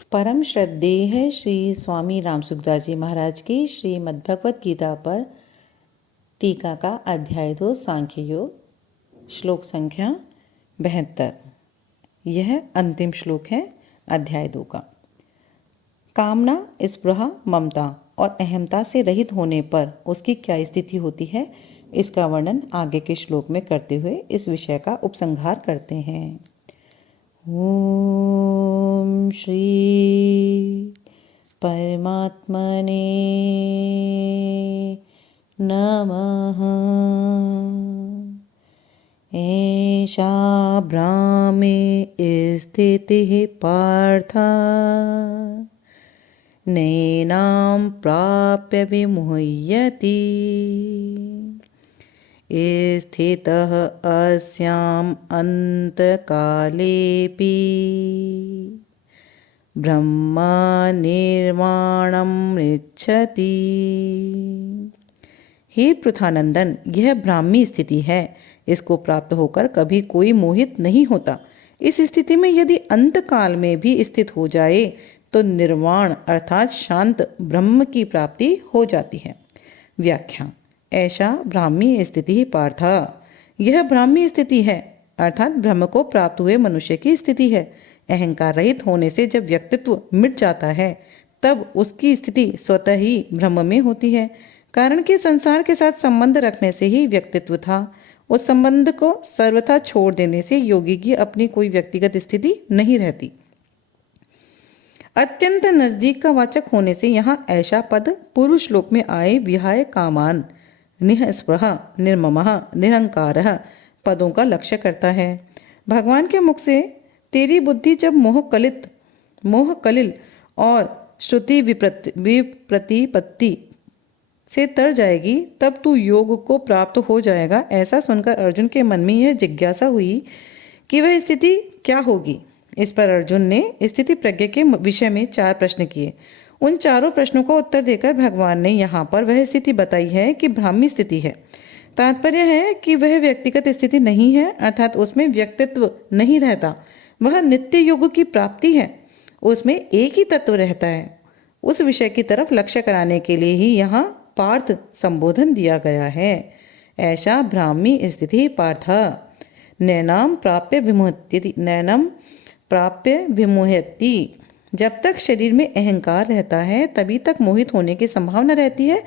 परम श्रद्धेय श्री स्वामी रामसुखदास जी महाराज की श्रीमद्भगवत गीता पर टीका का अध्याय 2 सांख्य योग श्लोक संख्या 72। यह अंतिम श्लोक है अध्याय 2 का। कामना, स्पृहा, ममता और अहमता से रहित होने पर उसकी क्या स्थिति होती है, इसका वर्णन आगे के श्लोक में करते हुए इस विषय का उपसंहार करते हैं। ओम श्री परमात्मने नमः। एषा ब्राह्मे स्थितिः पार्थ नैनां प्राप्य विमुह्यति। स्थितः अस्याम् अन्तकालेऽपि ब्रह्म निर्वाणं इच्छति। हे पृथानंदन, यह ब्राह्मी स्थिति है। इसको प्राप्त होकर कभी कोई मोहित नहीं होता। इस स्थिति में यदि अंतकाल में भी स्थित हो जाए तो निर्वाण अर्थात शांत ब्रह्म की प्राप्ति हो जाती है। व्याख्या। ऐसा ब्राह्मी स्थिति पार्थ, यह ब्राह्मी स्थिति है अर्थात ब्रह्म को प्राप्त हुए मनुष्य की स्थिति है। अहंकार रहित होने से जब व्यक्तित्व मिट जाता है तब उसकी स्थिति स्वतः ही ब्रह्म में होती है। कारण कि संसार के साथ संबंध रखने से ही व्यक्तित्व था। उस संबंध को सर्वथा छोड़ देने से योगी की अपनी कोई व्यक्तिगत स्थिति नहीं रहती। अत्यंत नजदीक का वाचक होने से यहाँ ऐसा पद पूर्व श्लोक में आए विहाय कामान, निःस्पृह, निर्ममः, निरंकारः पदों का लक्ष्य करता है। भगवान के मुख से तेरी बुद्धि जब मोह कलिल और श्रुति विप्रतिपत्ति से तर जाएगी तब तू योग को प्राप्त हो जाएगा। ऐसा सुनकर अर्जुन के मन में यह जिज्ञासा हुई कि वह स्थिति क्या होगी। इस पर अर्जुन ने स्थिति प्रज्ञा के विषय में 4 प्रश्न किए। उन चारों प्रश्नों का उत्तर देकर भगवान ने यहाँ पर वह स्थिति बताई है कि ब्राह्मी स्थिति है। तात्पर्य है कि वह व्यक्तिगत स्थिति नहीं है अर्थात उसमें व्यक्तित्व नहीं रहता। वह नित्य योग की प्राप्ति है, उसमें एक ही तत्व रहता है। उस विषय की तरफ लक्ष्य कराने के लिए ही यहाँ पार्थ संबोधन दिया गया है। ऐसा ब्राह्मी स्थिति पार्थ नैनाम प्राप्य विमुह्यति। नैनम प्राप्य विमुह्यति। जब तक शरीर में अहंकार रहता है तभी तक मोहित होने की संभावना रहती है,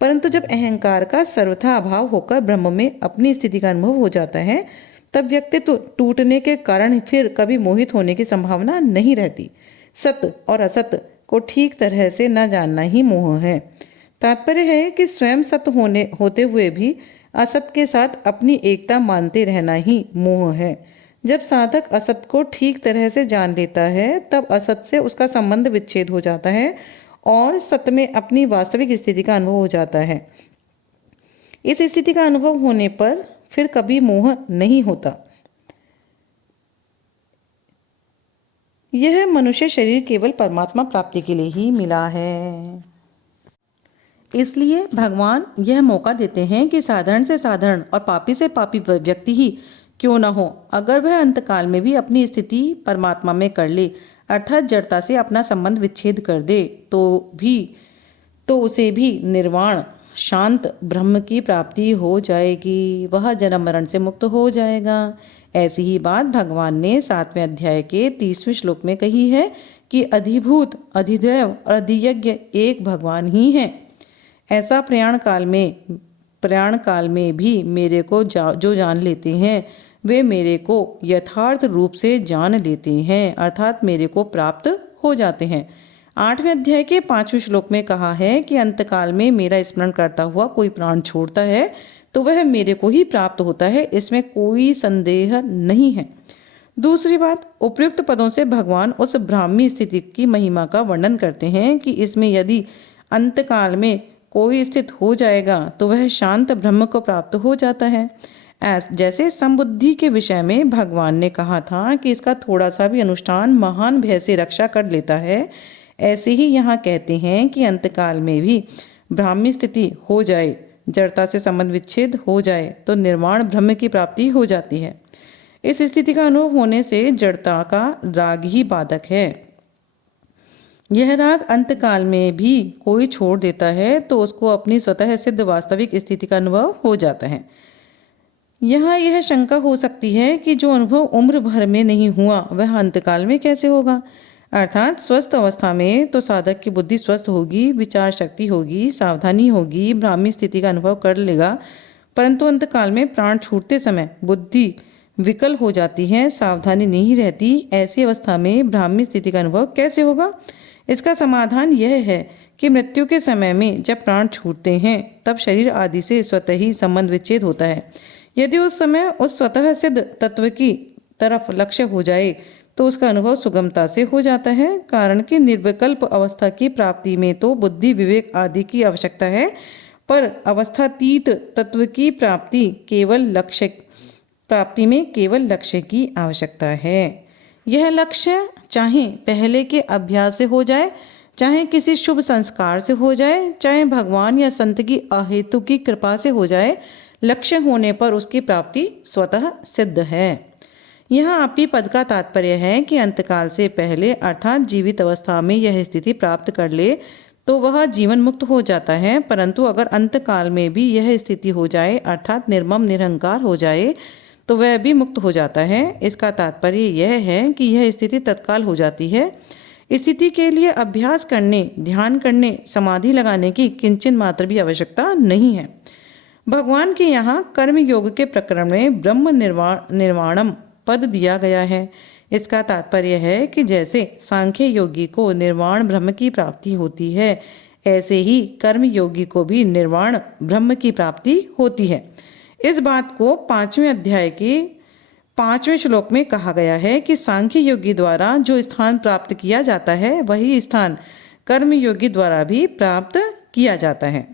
परंतु जब अहंकार का सर्वथा अभाव होकर ब्रह्म में अपनी स्थिति का अनुभव हो जाता है तब व्यक्तित्व टूटने के कारण फिर कभी मोहित होने की संभावना नहीं रहती। सत्य और असत्य को ठीक तरह से न जानना ही मोह है। तात्पर्य है कि स्वयं सत्य होते हुए भी असत्य के साथ अपनी एकता मानते रहना ही मोह है। जब साधक असत को ठीक तरह से जान लेता है तब असत से उसका संबंध विच्छेद हो जाता है और सत्य में अपनी वास्तविक स्थिति का अनुभव हो जाता है। इस स्थिति का अनुभव होने पर फिर कभी मोह नहीं होता। यह मनुष्य शरीर केवल परमात्मा प्राप्ति के लिए ही मिला है। इसलिए भगवान यह मौका देते हैं कि साधारण से साधारण और पापी से पापी व्यक्ति ही क्यों न हो, अगर वह अंतकाल में भी अपनी स्थिति परमात्मा में कर ले अर्थात जड़ता से अपना संबंध विच्छेद कर दे तो उसे भी निर्वाण शांत ब्रह्म की प्राप्ति हो जाएगी। वह जन्म मरण से मुक्त हो जाएगा। ऐसी ही बात भगवान ने 7वें अध्याय के 30वें श्लोक में कही है कि अधिभूत, अधिदैव और अधियज्ञ एक भगवान ही है। ऐसा प्रयाण काल में भी मेरे को जो जान लेते हैं वे मेरे को यथार्थ रूप से जान लेते हैं अर्थात मेरे को प्राप्त हो जाते हैं। 8वें अध्याय के 5वें श्लोक में कहा है कि अंतकाल में मेरा स्मरण करता हुआ कोई प्राण छोड़ता है तो वह मेरे को ही प्राप्त होता है, इसमें कोई संदेह नहीं है। दूसरी बात, उपर्युक्त पदों से भगवान उस ब्राह्मी स्थिति की महिमा का वर्णन करते हैं कि इसमें यदि अंतकाल में कोई स्थित हो जाएगा तो वह शांत ब्रह्म को प्राप्त हो जाता है। जैसे समबुद्धि के विषय में भगवान ने कहा था कि इसका थोड़ा सा भी अनुष्ठान महान भय से रक्षा कर लेता है, ऐसे ही यहाँ कहते हैं कि अंतकाल में भी ब्राह्मी स्थिति हो जाए, जड़ता से संबंध विच्छेद हो जाए तो निर्वाण ब्रह्म की प्राप्ति हो जाती है। इस स्थिति का अनुभव होने से जड़ता का राग ही बाधक है। यह राग अंतकाल में भी कोई छोड़ देता है तो उसको अपनी स्वतः सिद्ध वास्तविक स्थिति का अनुभव हो जाता है। यहाँ यह शंका हो सकती है कि जो अनुभव उम्र भर में नहीं हुआ वह अंतकाल में कैसे होगा। अर्थात स्वस्थ अवस्था में तो साधक की बुद्धि स्वस्थ होगी, विचार शक्ति होगी, सावधानी होगी, ब्राह्मी स्थिति का अनुभव कर लेगा, परंतु अंतकाल में प्राण छूटते समय बुद्धि विकल हो जाती है, सावधानी नहीं रहती। ऐसी अवस्था में ब्राह्मी स्थिति का अनुभव कैसे होगा? इसका समाधान यह है कि मृत्यु के समय में जब प्राण छूटते हैं तब शरीर आदि से स्वतः ही संबंध विच्छेद होता है। यदि उस समय उस स्वतः सिद्ध तत्व की तरफ लक्ष्य हो जाए तो उसका अनुभव सुगमता से हो जाता है, कारण कि निर्विकल्प अवस्था की प्राप्ति में तो बुद्धि विवेक आदि की आवश्यकता है, पर अवस्थातीत तत्व की प्राप्ति में केवल लक्ष्य की आवश्यकता है। यह लक्ष्य चाहे पहले के अभ्यास से हो जाए, चाहे किसी शुभ संस्कार से हो जाए, चाहे भगवान या संत की अहेतु की कृपा से हो जाए, लक्ष्य होने पर उसकी प्राप्ति स्वतः सिद्ध है। यहाँ आपी पद का तात्पर्य है कि अंतकाल से पहले अर्थात जीवित अवस्था में यह स्थिति प्राप्त कर ले तो वह जीवन मुक्त हो जाता है, परंतु अगर अंतकाल में भी यह स्थिति हो जाए अर्थात निर्मम निरहंकार हो जाए तो वह भी मुक्त हो जाता है। इसका तात्पर्य यह है कि यह स्थिति तत्काल हो जाती है। स्थिति के लिए अभ्यास करने, ध्यान करने, समाधि लगाने की किंचन मात्र भी आवश्यकता नहीं है। भगवान के यहाँ कर्म योग के प्रकरण में ब्रह्म निर्वाणम पद दिया गया है। इसका तात्पर्य है कि जैसे सांख्य योगी को निर्वाण ब्रह्म की प्राप्ति होती है, ऐसे ही कर्म योगी को भी निर्वाण ब्रह्म की प्राप्ति होती है। इस बात को 5वें अध्याय के 5वें श्लोक में कहा गया है कि सांख्य योगी द्वारा जो स्थान प्राप्त किया जाता है वही स्थान कर्म योगी द्वारा भी प्राप्त किया जाता है।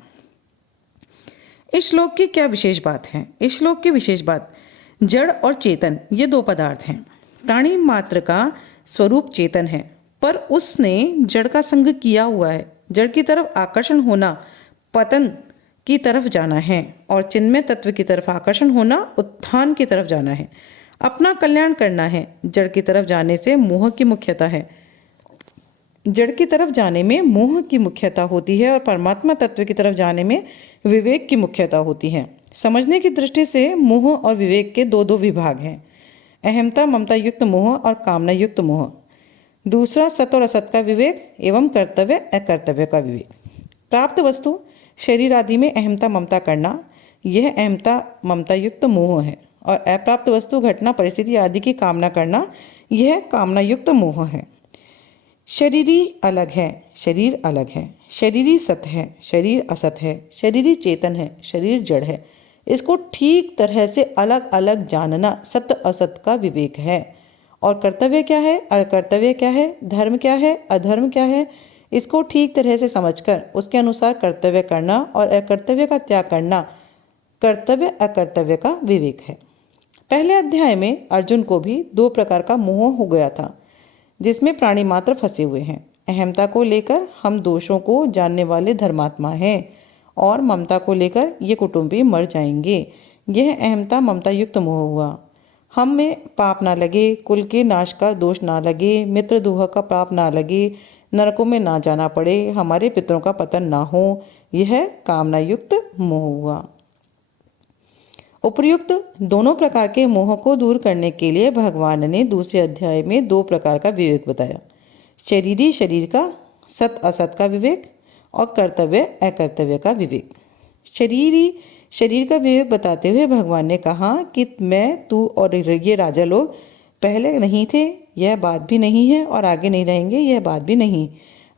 इस श्लोक की क्या विशेष बात है? इस श्लोक की विशेष बात, जड़ और चेतन ये दो पदार्थ हैं। प्राणी मात्र का स्वरूप चेतन है, पर उसने जड़ का संग किया हुआ है। जड़ की तरफ आकर्षण होना पतन की तरफ जाना है और चिन्मय तत्व की तरफ आकर्षण होना उत्थान की तरफ जाना है। अपना कल्याण करना है। जड़ की तरफ जाने से मोह की मुख्यता है, जड़ की तरफ जाने में मोह की मुख्यता होती है और परमात्मा तत्व की तरफ जाने में विवेक की मुख्यता होती है। समझने की दृष्टि से मोह और विवेक के दो दो विभाग हैं, अहमता ममता युक्त मोह और कामना युक्त मोह। दूसरा सत और असत का विवेक एवं कर्तव्य अकर्तव्य का विवेक। प्राप्त वस्तु शरीर आदि में अहमता ममता करना, यह अहमता ममता युक्त मोह है, और अप्राप्त वस्तु घटना परिस्थिति आदि की कामना करना, यह कामना युक्त मोह है। शरीरी अलग है, शरीर अलग है। शरीरी सत है, शरीर असत है। शरीरी चेतन है, शरीर जड़ है। इसको ठीक तरह से अलग अलग जानना सत असत का विवेक है। और कर्तव्य क्या है, अकर्तव्य क्या है, धर्म क्या है, अधर्म क्या है, इसको ठीक तरह से समझकर उसके अनुसार कर्तव्य करना और अकर्तव्य का त्याग करना कर्तव्य अकर्तव्य का विवेक है। पहले अध्याय में अर्जुन को भी दो प्रकार का मोह हो गया था जिसमें प्राणी मात्र फंसे हुए हैं। अहमता को लेकर हम दोषों को जानने वाले धर्मात्मा हैं और ममता को लेकर ये कुटुंबी मर जाएंगे। यह अहमता ममता युक्त मोह हुआ। हम में पाप ना लगे, कुल के नाश का दोष ना लगे, मित्र दोह का पाप ना लगे, नरकों में ना जाना पड़े, हमारे पितरों का पतन ना हो, यह कामना युक्त मोह हुआ। उपर्युक्त दोनों प्रकार के मोह को दूर करने के लिए भगवान ने दूसरे अध्याय में दो प्रकार का विवेक बताया, शरीरी शरीर का सत असत का विवेक और कर्तव्य अकर्तव्य का विवेक। शरीरी शरीर का विवेक बताते हुए भगवान ने कहा कि मैं, तू और ये राजा लोग पहले नहीं थे, यह बात भी नहीं है, और आगे नहीं रहेंगे, यह बात भी नहीं।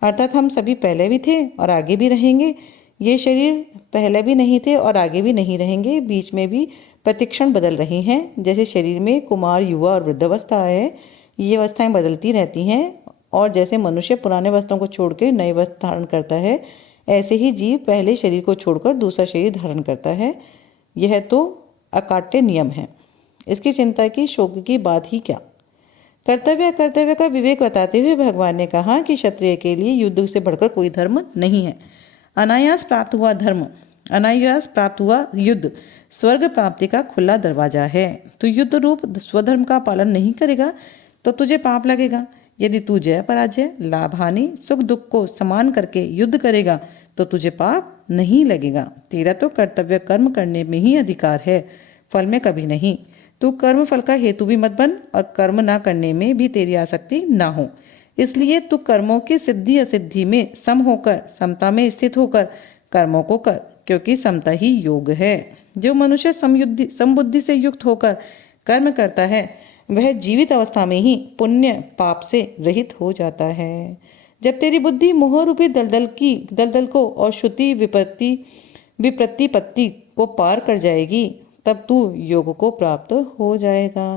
अर्थात हम सभी पहले भी थे और आगे भी रहेंगे। ये शरीर पहले भी नहीं थे और आगे भी नहीं रहेंगे, बीच में भी प्रतिक्षण बदल रही हैं। जैसे शरीर में कुमार, युवा और वृद्धावस्था है, ये अवस्थाएं बदलती रहती हैं, और जैसे मनुष्य पुराने वस्त्रों को छोड़कर नए वस्त्र धारण करता है, ऐसे ही जीव पहले शरीर को छोड़कर दूसरा शरीर धारण करता है। यह तो अकाट्य नियम है, इसकी चिंता की शोक की बात ही क्या। कर्तव्य कर्तव्य का विवेक बताते हुए भगवान ने कहा कि क्षत्रिय के लिए युद्ध से बढ़कर कोई धर्म नहीं है। अनायास प्राप्त हुआ धर्म, अनायास प्राप्त हुआ युद्ध स्वर्ग प्राप्ति का खुला दरवाजा है। तू युद्ध रूप स्वधर्म का पालन नहीं करेगा तो तुझे पाप लगेगा, यदि तू जय पराजय, लाभ हानि, सुख दुख को समान करके युद्ध करेगा तो तुझे पाप नहीं लगेगा। तेरा तो कर्तव्य कर्म करने में ही अधिकार है, फल में कभी नहीं। तू कर्म फल का हेतु भी मत बन और कर्म ना करने में भी तेरी आसक्ति ना हो। इसलिए तू कर्मों की सिद्धि असिद्धि में सम होकर, समता में स्थित होकर कर्मों को कर, क्योंकि समता ही योग है। जो मनुष्य समबुद्धि से युक्त होकर कर्म करता है वह जीवित अवस्था में ही पुण्य पाप से रहित हो जाता है। जब तेरी बुद्धि मोह रूपी दलदल को और श्रुति विप्रतिपत्ति को पार कर जाएगी तब तू योग को प्राप्त हो जाएगा।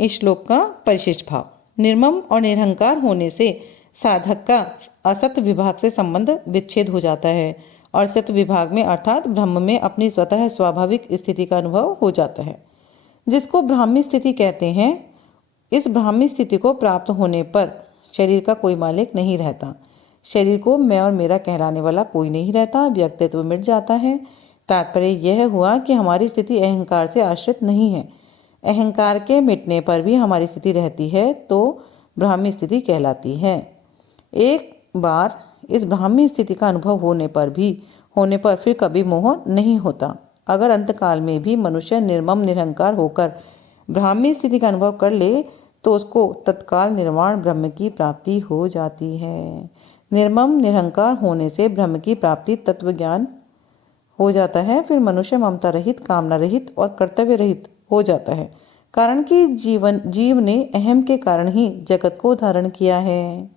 इस श्लोक का परिशिष्ट भाव। निर्मम और निरहंकार होने से साधक का असत विभाग से संबंध विच्छेद हो जाता है और सत विभाग में अर्थात ब्रह्म में अपनी स्वतः स्वाभाविक स्थिति का अनुभव हो जाता है, जिसको ब्राह्मी स्थिति कहते हैं। इस ब्राह्मी स्थिति को प्राप्त होने पर शरीर का कोई मालिक नहीं रहता। शरीर को मैं और मेरा कहलाने वाला कोई नहीं रहता, व्यक्तित्व मिट जाता है। तात्पर्य यह हुआ कि हमारी स्थिति अहंकार से आश्रित नहीं है। अहंकार के मिटने पर भी हमारी स्थिति रहती है तो ब्राह्मी स्थिति कहलाती है। एक बार इस ब्राह्मी स्थिति का अनुभव होने पर फिर कभी मोह नहीं होता। अगर अंतकाल में भी मनुष्य निर्मम निरहंकार होकर ब्राह्मी स्थिति का अनुभव कर ले तो उसको तत्काल निर्वाण ब्रह्म की प्राप्ति हो जाती है। निर्मम निरहंकार होने से ब्रह्म की प्राप्ति तत्व ज्ञान हो जाता है। फिर मनुष्य ममता रहित, कामना रहित और कर्तव्य रहित हो जाता है, कारण कि जीव ने अहम के कारण ही जगत को धारण किया है।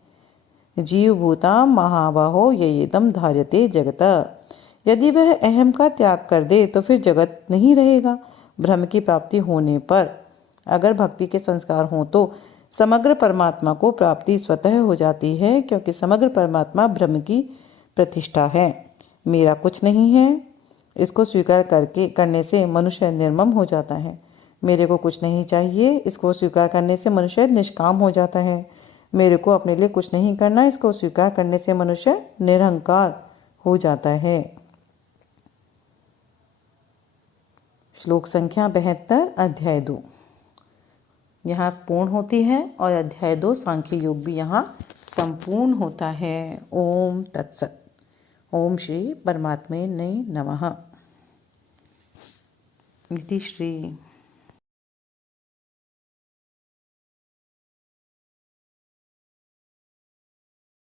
जीव भूता महाबाहो येदम धार्यते जगत। यदि वह अहम का त्याग कर दे तो फिर जगत नहीं रहेगा। ब्रह्म की प्राप्ति होने पर अगर भक्ति के संस्कार हों तो समग्र परमात्मा को प्राप्ति स्वतः हो जाती है, क्योंकि समग्र परमात्मा ब्रह्म की प्रतिष्ठा है। मेरा कुछ नहीं है, इसको स्वीकार करने से मनुष्य निर्मम हो जाता है। मेरे को कुछ नहीं चाहिए, इसको स्वीकार करने से मनुष्य निष्काम हो जाता है। मेरे को अपने लिए कुछ नहीं करना, इसको स्वीकार करने से मनुष्य निरहंकार हो जाता है। श्लोक संख्या 72 अध्याय 2 यहाँ पूर्ण होती है और अध्याय 2 सांख्य योग भी यहाँ संपूर्ण होता है। ओम तत्सत। ओम श्री परमात्मे नमः। इति श्री।